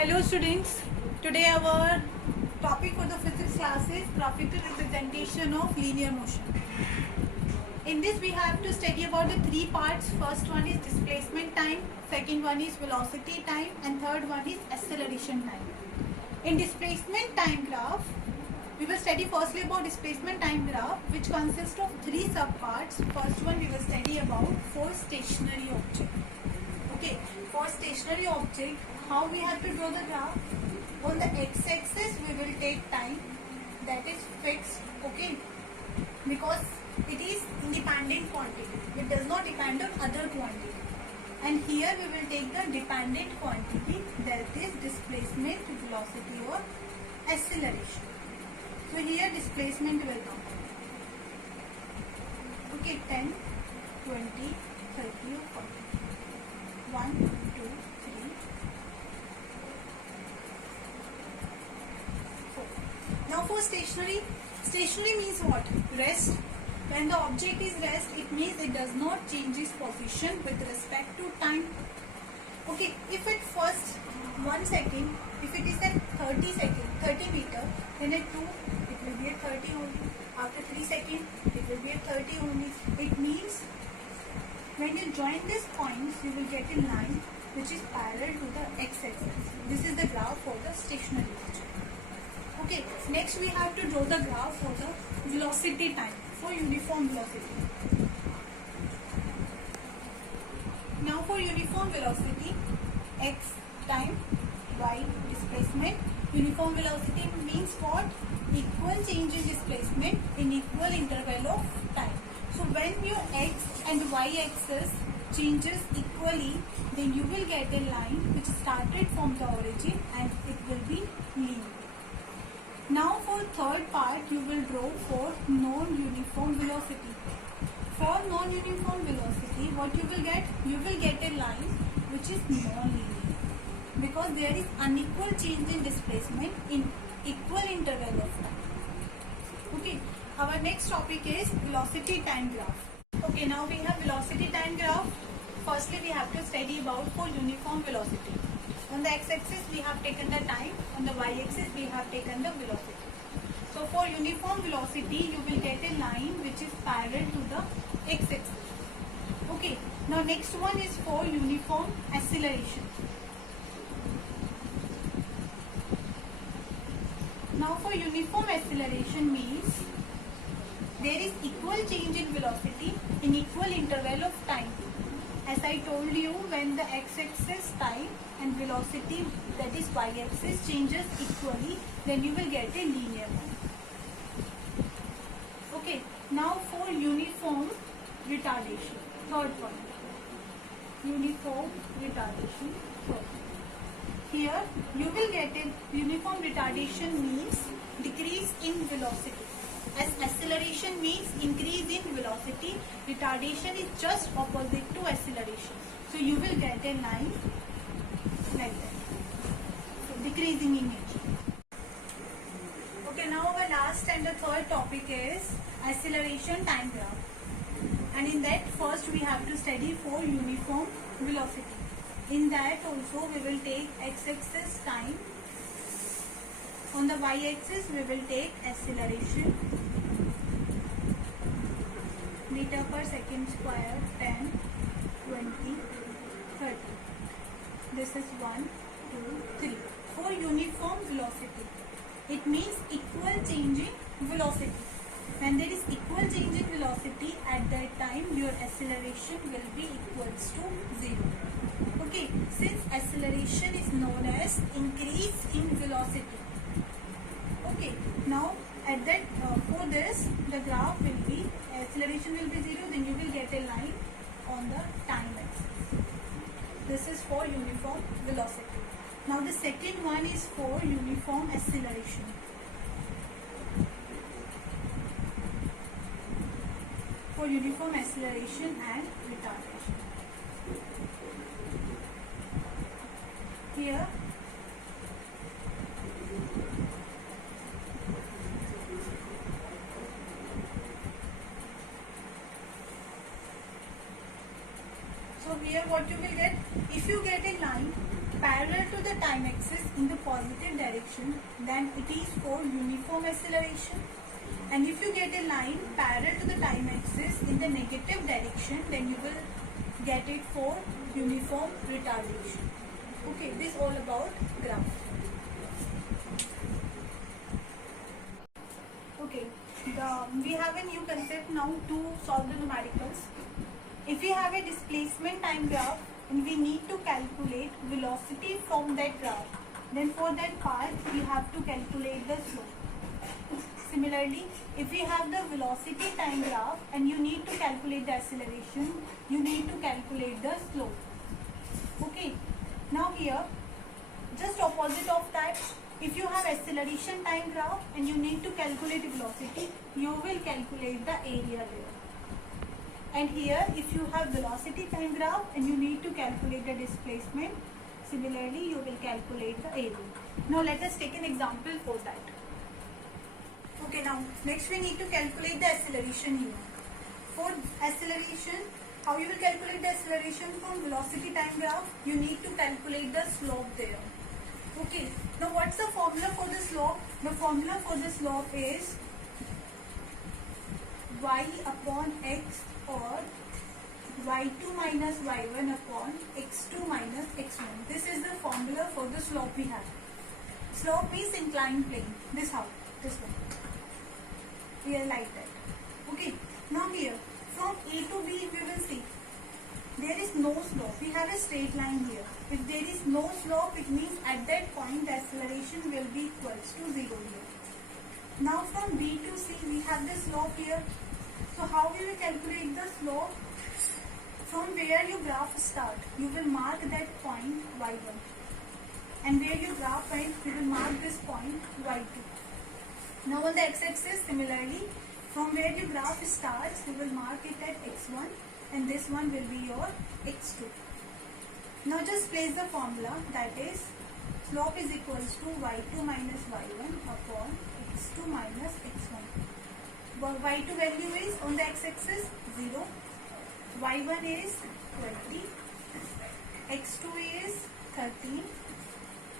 Hello students, today our topic for the physics class is graphical representation of linear motion. In this we have to study about the three parts. First one is displacement time, second one is velocity time and third one is acceleration time. In displacement time graph, we will study firstly about displacement time graph which consists of three subparts. First one we will study about for stationary object. Okay, for stationary object, how we have to draw the graph? On the x-axis we will take time, that is fixed, okay, because it is independent quantity, it does not depend on other quantity. And here we will take the dependent quantity, that is displacement, velocity or acceleration. So here displacement will come, okay, 10, 20, 30 or 40. 1, 2, 3. Now for stationary means what? Rest. When the object is rest, it means it does not change its position with respect to time. Okay, if at first 1 second, if it is at 30 meter, then at 2 it will be at 30 only. After 3 seconds, it will be at 30 only. It means when you join these points, you will get a line which is parallel to the x-axis. This is the graph for the stationary object. Okay, next we have to draw the graph for the velocity time, for uniform velocity. Now for uniform velocity, x time, y displacement. Uniform velocity means what? Equal change in displacement in equal interval of time. So when your x and y axis changes equally, then you will get a line which started from the origin and it will be linear. Now for third part, you will draw for non-uniform velocity. For non-uniform velocity, what you will get? You will get a line which is non-linear because there is unequal change in displacement in equal interval of time. Okay. Our next topic is velocity time graph. Okay, now we have velocity time graph. Firstly, we have to study about for uniform velocity. On the x-axis, we have taken the time. On the y-axis, we have taken the velocity. So, for uniform velocity, you will get a line which is parallel to the x-axis. Okay, now next one is for uniform acceleration. Now, for uniform acceleration means there is equal change in velocity in equal interval of time. As I told you, when the x-axis time and velocity, that is y-axis, changes equally, then you will get a linear one. Okay, now for uniform retardation, third point. Uniform retardation, third. Here you will get a uniform retardation means decrease in velocity. As acceleration means increase in velocity, retardation is just opposite to acceleration. So you will get a line like that. So decreasing in nature. Okay, now our last and the third topic is acceleration time graph. And in that first we have to study for uniform velocity. In that also we will take x-axis time. On the y-axis we will take acceleration, meter per second square, 10, 20, 30. This is 1, 2, 3. For uniform velocity, it means equal change in velocity. When there is equal change in velocity, at that time your acceleration will be equals to 0. Okay, since acceleration is known as increase in velocity. Okay, now at that for this the graph will be acceleration will be 0, then you will get a line on the time axis. This is for uniform velocity. Now the second one is for uniform acceleration. For uniform acceleration and retardation. Here So here what you will get, if you get a line parallel parallel to the time axis in the positive direction, then it is for uniform acceleration. And if you get a line parallel to the time axis in the negative direction, then you will get it for uniform retardation. Okay, this is all about graph. Okay, we have a new concept now to solve the numericals. If we have a displacement time graph and we need to calculate velocity from that graph, then for that part we have to calculate the slope. Similarly, if we have the velocity time graph and you need to calculate the acceleration, you need to calculate the slope. Okay, now here, just opposite of that, if you have acceleration time graph and you need to calculate velocity, you will calculate the area there. And here, if you have velocity time graph and you need to calculate the displacement, similarly you will calculate the area. Now let us take an example for that. Okay, now next we need to calculate the acceleration here. For acceleration, how you will calculate the acceleration from velocity time graph? You need to calculate the slope there. Okay, now what's the formula for the slope? The formula for the slope is y upon x or y2 minus y1 upon x2 minus x1. This is the formula for the slope we have. Slope means inclined plane. This one. Here like that. Okay. Now here, from A to B we will see there is no slope. We have a straight line here. If there is no slope, it means at that point the acceleration will be equals to 0 here. Now from B to C we have the slope here. So how we will calculate the slope? From where your graph start, you will mark that point y1. And where your graph ends, you will mark this point y2. Now on the x-axis, similarly, from where your graph starts, you will mark it at x1 and this one will be your x2. Now just place the formula, that is slope is equals to y2 minus y1 upon x2 minus x1. Y2 value is on the x-axis 0, y1 is 20, x2 is 13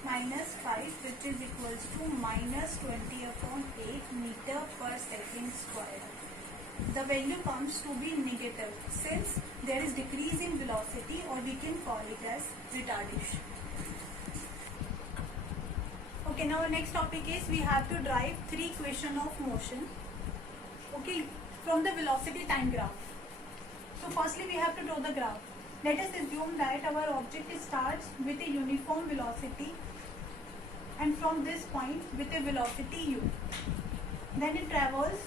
minus 5, which is equals to minus 20 upon 8 meter per second square. The value comes to be negative since there is decrease in velocity, or we can call it as retardation. Okay, now our next topic is we have to derive 3 equations of motion. Okay, from the velocity time graph. So firstly we have to draw the graph. Let us assume that our object starts with a uniform velocity and from this point with a velocity u. Then it travels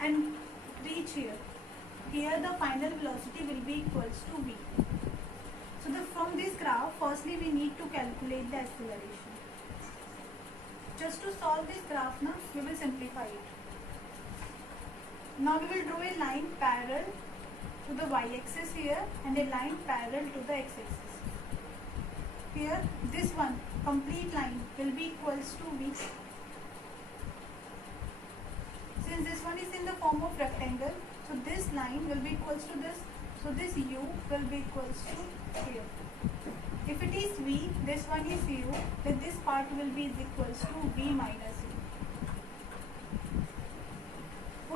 and reach here. Here the final velocity will be equals to v. So from this graph, firstly we need to calculate the acceleration. Just to solve this graph, now we will simplify it. Now we will draw a line parallel to the y-axis here and a line parallel to the x-axis. Here this one complete line will be equals to v. Since this one is in the form of rectangle, so this line will be equals to this. So this u will be equals to here. If it is v, this one is u, then this part will be equals to v minus u.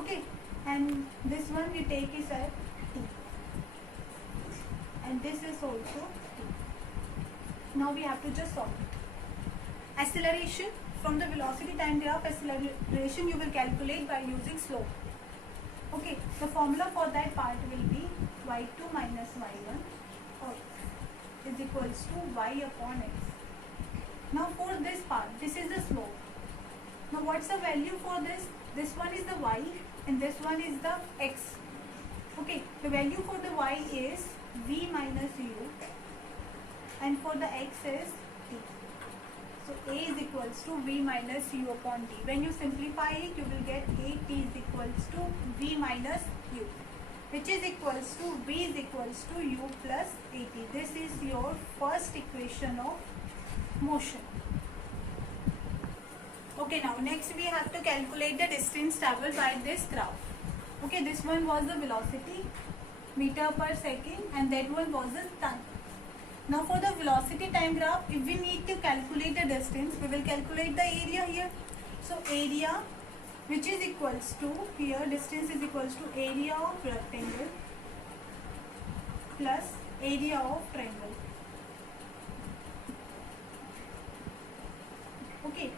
Okay, and this one we take is at t. And this is also t. Now we have to just solve it. Acceleration, from the velocity time graph, acceleration you will calculate by using slope. Okay, the formula for that part will be y2 minus y1 or is equals to y upon x. Now for this part, this is the slope. Now what's the value for this? This one is the y and this one is the x. Okay, the value for the y is v minus u and for the x is t. So a is equals to v minus u upon t. When you simplify it, you will get at is equals to v minus u, which is equals to v is equals to u plus at. This is your first equation of motion. Okay, now next we have to calculate the distance traveled by this graph. Okay, this one was the velocity meter per second and that one was the time. Now for the velocity time graph, if we need to calculate the distance, we will calculate the area here. So area, which is equals to, here distance is equals to area of rectangle plus area of triangle. Okay.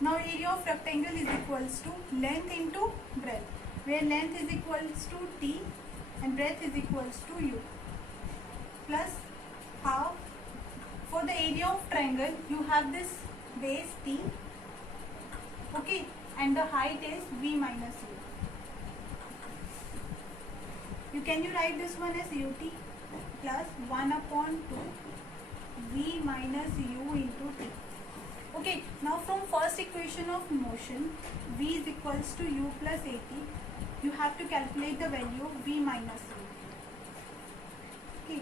Now area of rectangle is equals to length into breadth, where length is equals to t and breadth is equals to u, plus half. For the area of triangle, you have this base t, okay, and the height is v minus u. Can you write this one as ut plus 1 upon 2 v minus u into t. Okay, now from first equation of motion, v is equals to u plus at, you have to calculate the value of v minus u. Okay,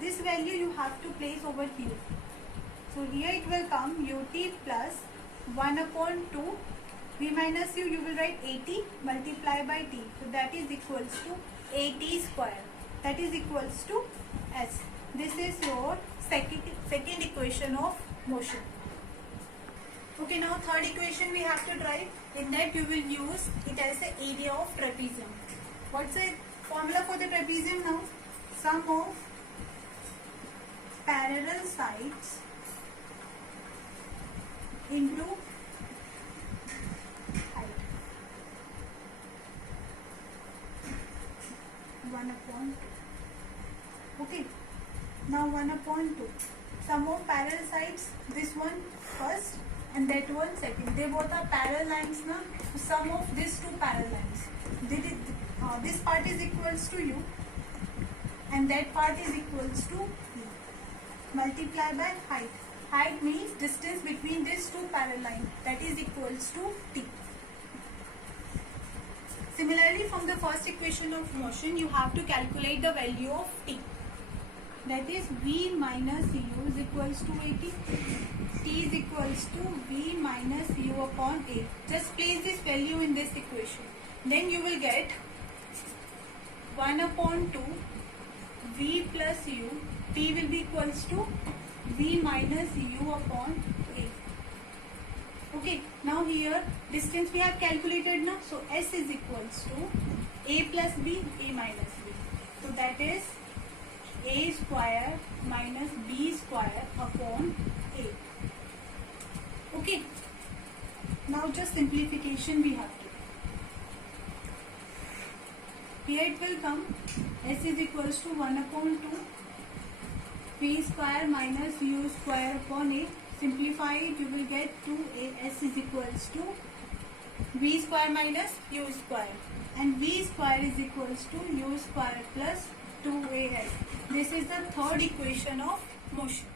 this value you have to place over here. So here it will come ut plus 1 upon 2 v minus u, you will write at multiply by t. So that is equals to at square. That is equals to s. This is your second equation of motion. Okay, now third equation we have to write. In that you will use it as the area of trapezium. What's the formula for the trapezium now? Sum of parallel sides into height. 1 upon 2. Okay. Now 1 upon 2. Sum of parallel sides, this one first and that one second. They both are parallel lines now. Sum of these two parallel lines. This part is equals to u and that part is equals to v. Multiply by height. Height means distance between these two parallel lines. That is equals to t. Similarly, from the first equation of motion, you have to calculate the value of t. That is v minus u is equals to at. T is equals to v minus u upon a. Just place this value in this equation. Then you will get 1 upon 2 v plus u. T will be equals to v minus u upon a. Okay, now here distance we have calculated now. So s is equals to a plus b, a minus b. So that is a square minus b square upon a. Okay, now just simplification we have to. Here it will come s is equals to 1 upon 2 v square minus u square upon a. Simplify it, you will get 2as is equals to v square minus u square, and v square is equals to u square plus 2as. This is the third equation of motion.